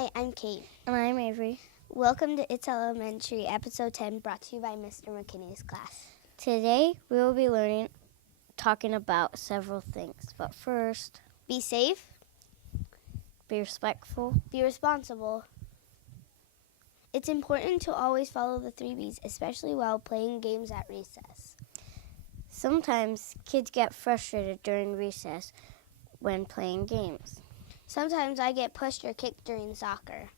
Hi, I'm Kate. And I'm Avery. Welcome to It's Elementary, Episode 10, brought to you by Mr. McKinney's class. Today, we will be talking about several things. But first, be safe, be respectful, be responsible. It's important to always follow the 3 Bs, especially while playing games at recess. Sometimes kids get frustrated during recess when playing games. Sometimes I get pushed or kicked during soccer.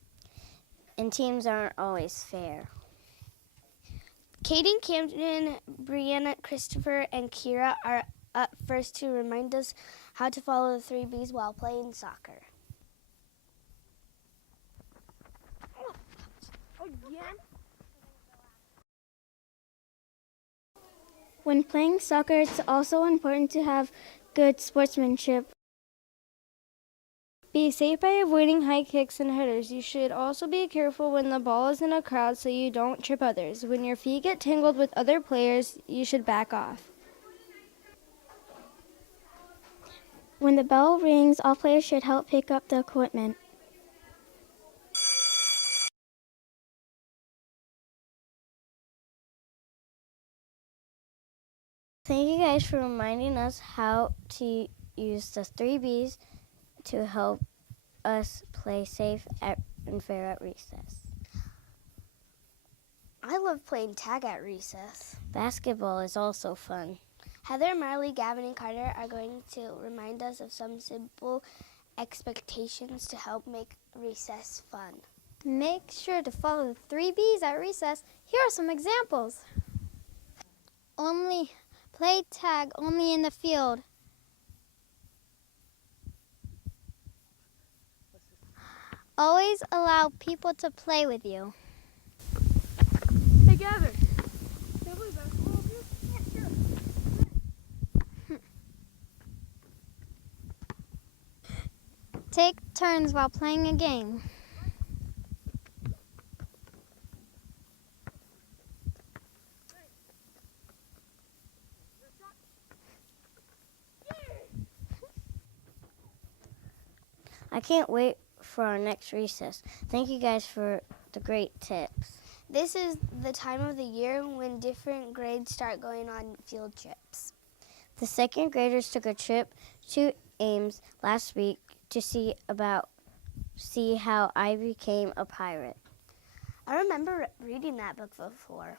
And teams aren't always fair. Kaden, Camden, Brianna, Christopher, and Kira are up first to remind us how to follow the 3 Bs while playing soccer. When playing soccer, it's also important to have good sportsmanship. Be safe by avoiding high kicks and headers. You should also be careful when the ball is in a crowd so you don't trip others. When your feet get tangled with other players, you should back off. When the bell rings, all players should help pick up the equipment. Thank you guys for reminding us how to use the 3 Bs to help us play safe and fair at recess. I love playing tag at recess. Basketball is also fun. Heather, Marley, Gavin, and Carter are going to remind us of some simple expectations to help make recess fun. Make sure to follow the 3 Bs at recess. Here are some examples. Play tag only in the field. Always allow people to play with you. Hey, Gavin. Take turns while playing a game. I can't wait for our next recess. Thank you guys for the great tips. This is the time of the year when different grades start going on field trips. The second graders took a trip to Ames last week to see how I became a pirate. I remember reading that book before.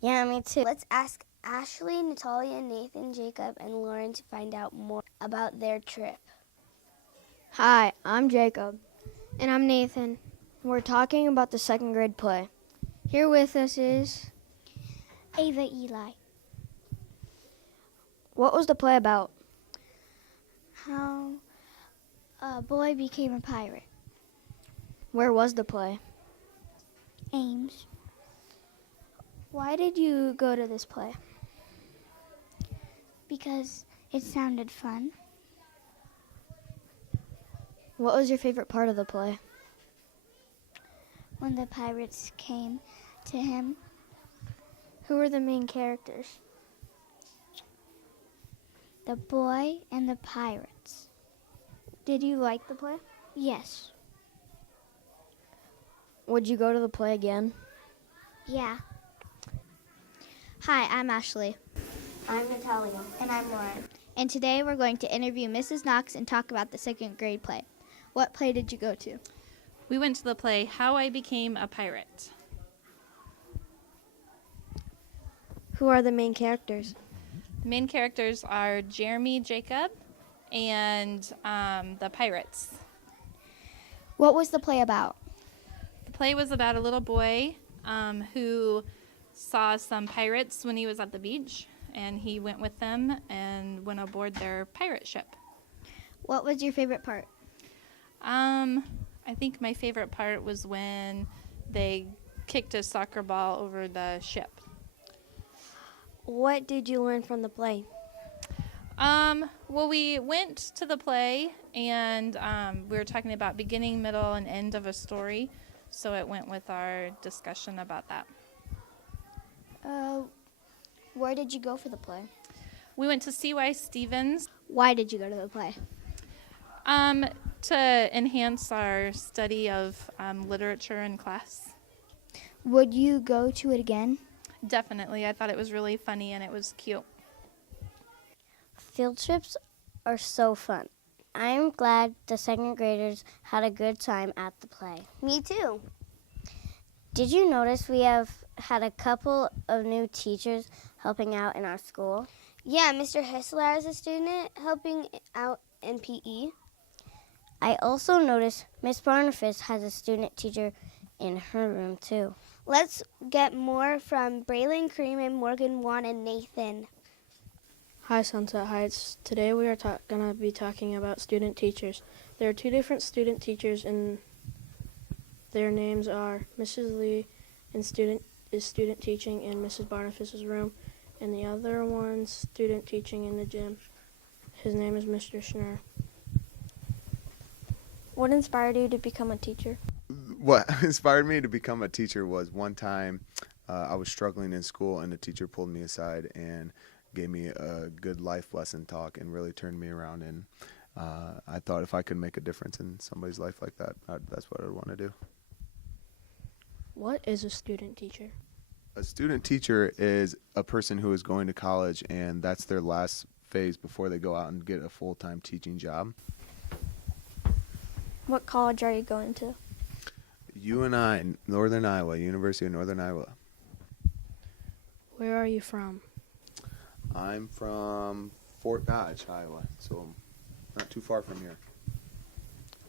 Yeah, me too. Let's ask Ashley, Natalia, Nathan, Jacob, and Lauren to find out more about their trip. Hi, I'm Jacob. And I'm Nathan. We're talking about the second grade play. Here with us is Ava Eli. What was the play about? How a boy became a pirate. Where was the play? Ames. Why did you go to this play? Because it sounded fun. What was your favorite part of the play? When the pirates came to him. Who were the main characters? The boy and the pirates. Did you like the play? Yes. Would you go to the play again? Yeah. Hi, I'm Ashley. I'm Natalia. And I'm Lauren. And today we're going to interview Mrs. Knox and talk about the second grade play. What play did you go to? We went to the play How I Became a Pirate. Who are the main characters? The main characters are Jeremy, Jacob, and the pirates. What was the play about? The play was about a little boy who saw some pirates when he was at the beach, and he went with them and went aboard their pirate ship. What was your favorite part? I think my favorite part was when they kicked a soccer ball over the ship. What did you learn from the play? Well, we went to the play, and we were talking about beginning, middle, and end of a story, so it went with our discussion about that. Where did you go for the play? We went to C.Y. Stevens. Why did you go to the play? To enhance our study of literature in class. Would you go to it again? Definitely. I thought it was really funny and it was cute. Field trips are so fun. I'm glad the second graders had a good time at the play. Me too. Did you notice we have had a couple of new teachers helping out in our school? Yeah, Mr. Hissler is a student helping out in PE. I also noticed Miss Barnafis has a student teacher in her room too. Let's get more from Braylon, Kareem, Morgan, Juan, and Nathan. Hi, Sunset Heights. Today we are going to be talking about student teachers. There are two different student teachers, and their names are Mrs. Lee is student teaching in Mrs. Barnafis's room, and the other one's student teaching in the gym. His name is Mr. Schnurr. What inspired you to become a teacher? What inspired me to become a teacher was one time I was struggling in school, and the teacher pulled me aside and gave me a good life lesson talk and really turned me around. And I thought if I could make a difference in somebody's life like that, that's what I would want to do. What is a student teacher? A student teacher is a person who is going to college, and that's their last phase before they go out and get a full-time teaching job. What college are you going to? UNI, Northern Iowa, University of Northern Iowa. Where are you from? I'm from Fort Dodge, Iowa, so not too far from here.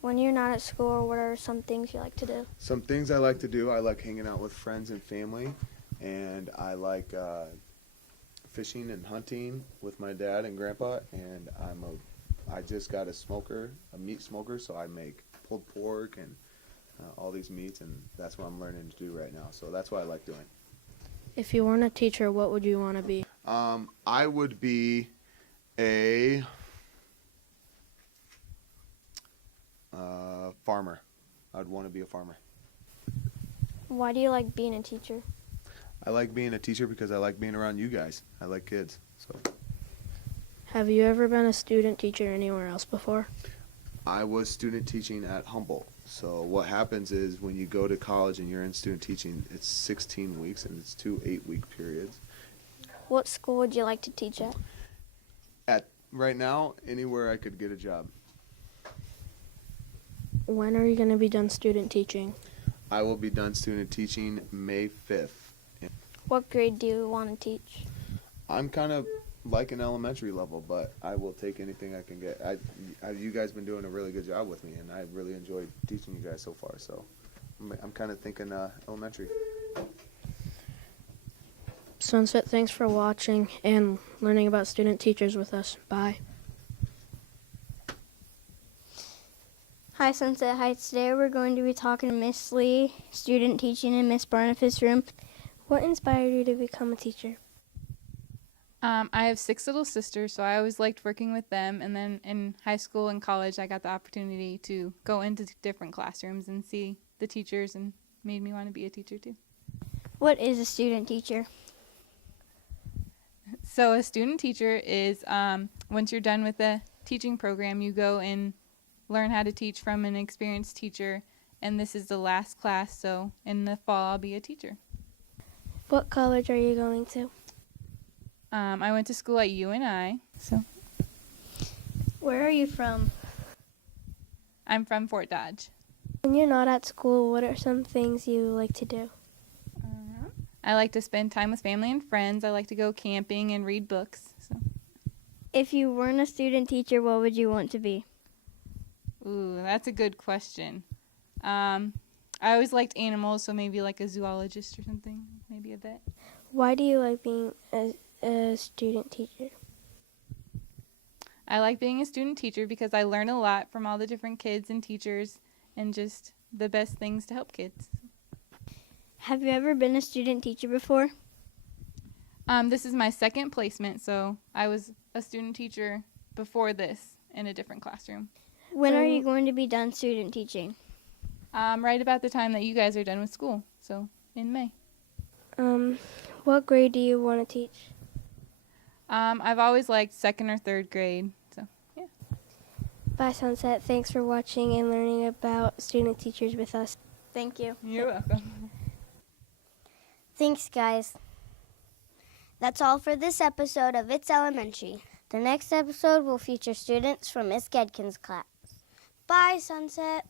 When you're not at school, what are some things you like to do? Some things I like to do, I like hanging out with friends and family, and I like fishing and hunting with my dad and grandpa, and I just got a meat smoker, so I make pulled pork and all these meats, and that's what I'm learning to do right now, so that's what I like doing. If you weren't a teacher, what would you want to be? I would be a farmer. I'd want to be a farmer. Why do you like being a teacher? I like being a teacher because I like being around you guys. I like kids. So Have you ever been a student teacher anywhere else before? I was student teaching at Humboldt. So what happens is when you go to college and you're in student teaching, it's 16 weeks and it's 2 8-week periods. What school would you like to teach at? At right now, anywhere I could get a job. When are you going to be done student teaching? I will be done student teaching May 5th. What grade do you want to teach? I'm kind of like an elementary level, but I will take anything I can get. You guys been doing a really good job with me, and I really enjoyed teaching you guys so far. So I'm kind of thinking elementary. Sunset, thanks for watching and learning about student teachers with us. Bye. Hi, Sunset Heights. Today we're going to be talking to Miss Lee, student teaching in Miss Barnafis' room. What inspired you to become a teacher? I have 6 little sisters, so I always liked working with them. And then in high school and college, I got the opportunity to go into different classrooms and see the teachers, and made me want to be a teacher too. What is a student teacher? So a student teacher is, once you're done with the teaching program, you go and learn how to teach from an experienced teacher. And this is the last class, so in the fall, I'll be a teacher. What college are you going to? I went to school at UNI, so Where are you from? I'm from Fort Dodge. When you're not at school, what are some things you like to do? I like to spend time with family and friends. I like to go camping and read books. So. If you weren't a student teacher, what would you want to be? Ooh, that's a good question. I always liked animals, so maybe like a zoologist or something, maybe a vet. Why do you like being a student teacher? I like being a student teacher because I learn a lot from all the different kids and teachers and just the best things to help kids. Have you ever been a student teacher before? This is my second placement, so I was a student teacher before this in a different classroom. When are you going to be done student teaching? Right about the time that you guys are done with school, so in May. What grade do you want to teach? I've always liked 2nd or 3rd grade, so yeah. Bye, Sunset. Thanks for watching and learning about student teachers with us. Thank you. You're welcome. Thanks, guys. That's all for this episode of It's Elementary. The next episode will feature students from Miss Gedkin's class. Bye, Sunset.